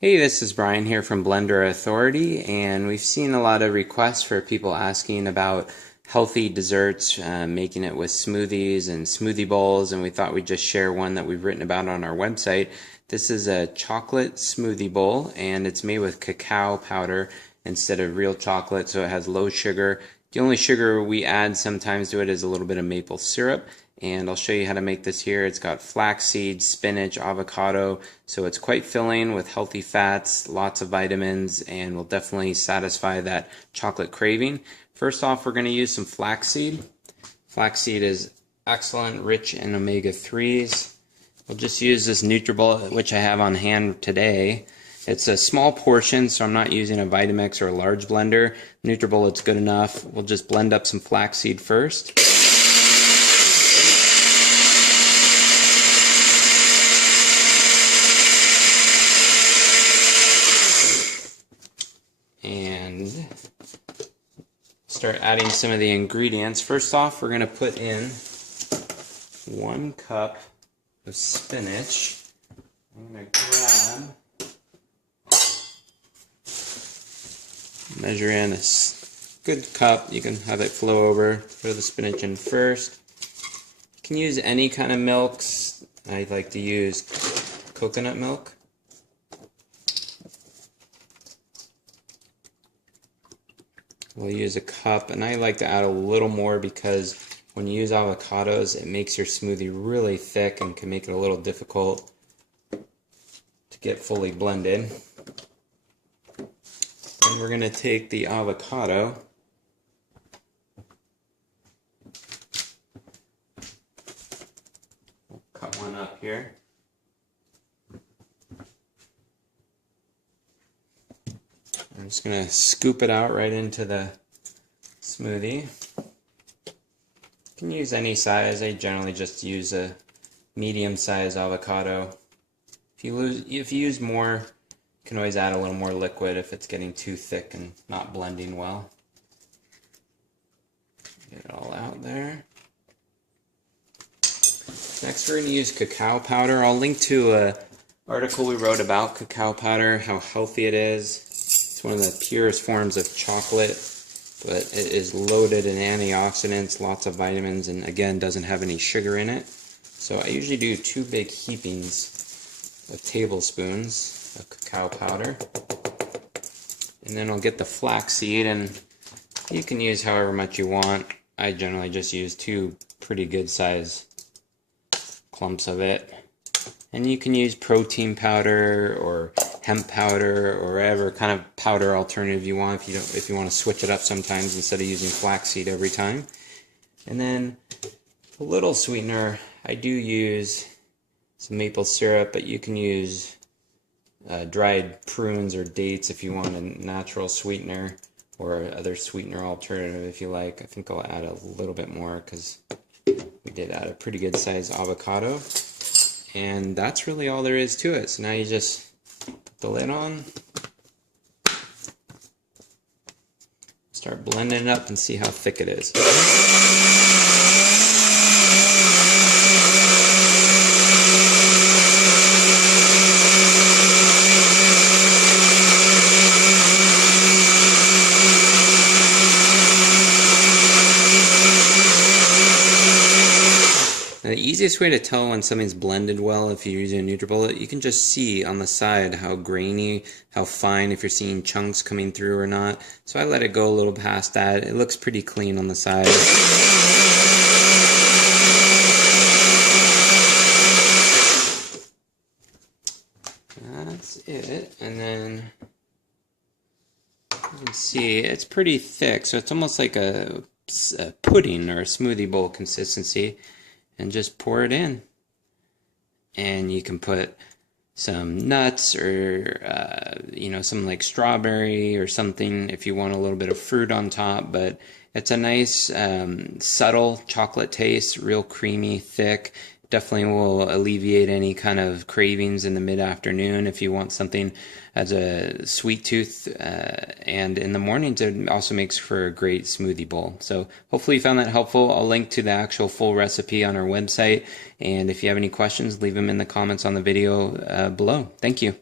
Hey, this is Brian here from Blender Authority, and we've seen a lot of requests for people asking about healthy desserts, making it with smoothies and smoothie bowls, and we thought we'd just share one that we've written about on our website. This is a chocolate smoothie bowl, and it's made with cacao powder instead of real chocolate, so it has low sugar. The only sugar we add sometimes to it is a little bit of maple syrup, and I'll show you how to make this here. It's got flaxseed, spinach, avocado, so it's quite filling with healthy fats, lots of vitamins, and will definitely satisfy that chocolate craving. First off, we're going to use some flaxseed. Flaxseed is excellent, rich in omega-3s. We'll just use this Nutribullet, which I have on hand today. It's a small portion, so I'm not using a Vitamix or a large blender. Nutribullet's good enough. We'll just blend up some flaxseed first. And start adding some of the ingredients. First off, we're going to put in 1 cup of spinach. I'm going to grab, measure in a good cup. You can have it flow over. Throw the spinach in first. You can use any kind of milks. I like to use coconut milk. We'll use a cup, and I like to add a little more because when you use avocados, it makes your smoothie really thick and can make it a little difficult to get fully blended. And we're going to take the avocado, we'll cut one up here. I'm just going to scoop it out right into the smoothie. You can use any size. I generally just use a medium-sized avocado. If you use more, you can always add a little more liquid if it's getting too thick and not blending well. Get it all out there. Next we're going to use cacao powder. I'll link to an article we wrote about cacao powder, how healthy it is. One of the purest forms of chocolate, but it is loaded in antioxidants, lots of vitamins, and again doesn't have any sugar in it. So I usually do 2 big heapings of tablespoons of cacao powder, and then I'll get the flaxseed, and you can use however much you want. I generally just use 2 pretty good size clumps of it, and you can use protein powder or hemp powder or whatever kind of powder alternative you want if you want to switch it up sometimes instead of using flaxseed every time. And then a little sweetener, I do use some maple syrup, but you can use dried prunes or dates if you want a natural sweetener, or other sweetener alternative if you like. I think I'll add a little bit more because we did add a pretty good size avocado. And that's really all there is to it. So now you just put the lid on, start blending it up and see how thick it is. Now, the easiest way to tell when something's blended well, if you're using a Nutribullet, you can just see on the side how grainy, how fine, if you're seeing chunks coming through or not. So I let it go a little past that. It looks pretty clean on the side. That's it. And then you can see it's pretty thick, so it's almost like a pudding or a smoothie bowl consistency. And just pour it in, and you can put some nuts or some like strawberry or something if you want a little bit of fruit on top. But it's a nice subtle chocolate taste, real creamy, thick. Definitely will alleviate any kind of cravings in the mid-afternoon if you want something as a sweet tooth, and in the mornings it also makes for a great smoothie bowl. So hopefully you found that helpful. I'll link to the actual full recipe on our website, and if you have any questions, leave them in the comments on the video below. Thank you.